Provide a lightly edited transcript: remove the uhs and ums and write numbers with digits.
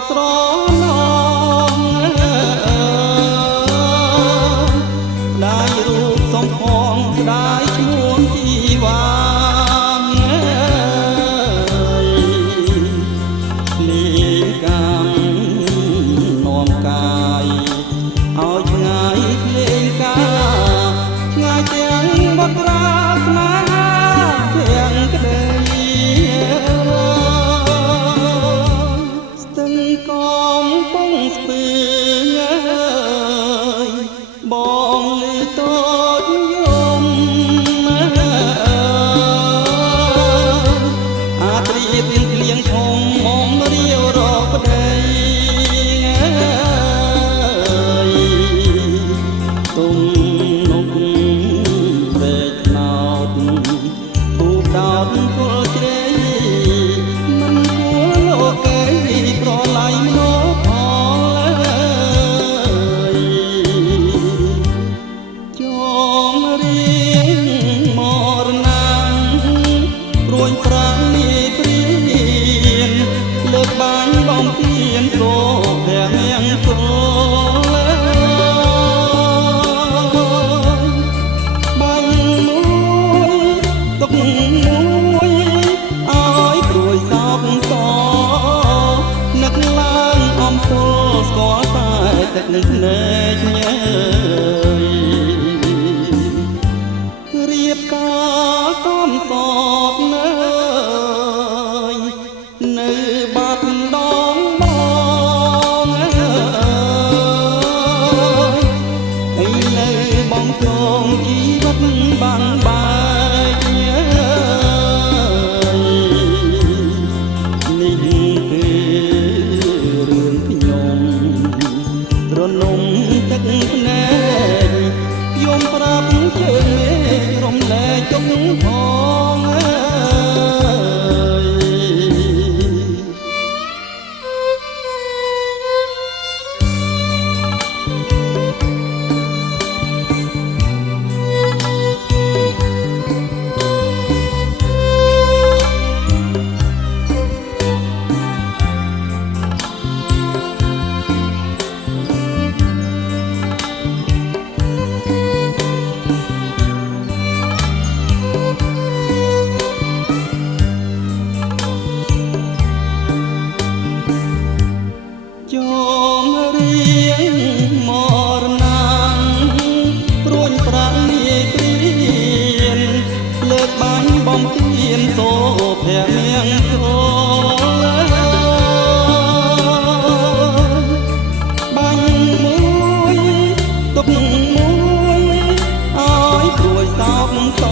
កស្រណងស្ដាយរូបសំផងស្ដាយឈ្មោះជីវ៉ាលេកាំនាំកាយឲ្យឆ្ងាយលេងកាឆ្ងាយទាំងបករាស្មាទាំងក្ដីស្ទឹងកំពង់ស្ពឺបងលឺតូចយំអាត្រៀបលៀងធំមុំរាវរកប្ដីទុំនុកវែកណោតពូដោតគល់ជ្រេមិនគួរលោកេប្រឡ័យមនុស្សព្រួយប្រាំងនេះព្រៀនលើកបាញ់បំពេញសូព្រះនាងសូបាញ់មួយទុកមួយឲ្យព្រួយសោកសនឹកឡើងអំពើស្គាល់តែទឹកនឹងភ្នែកញ៉ែរៀបការកំសត់នៅបាត់ដងបងឯនៅបងចងជីវិតបាំងបែកនេះគឺរឿងខ្ញុំរនំទឹកភ្នែកយំប្រាប់ជើងមេរំលែកទុកផងចងរៀងមរណាំព្រួញប្រាំងនេះព្រៀនលើកបាញ់បំពេញសូព្រះនាងសូបាញ់មួយទុកមួយឲ្យព្រួយសោកស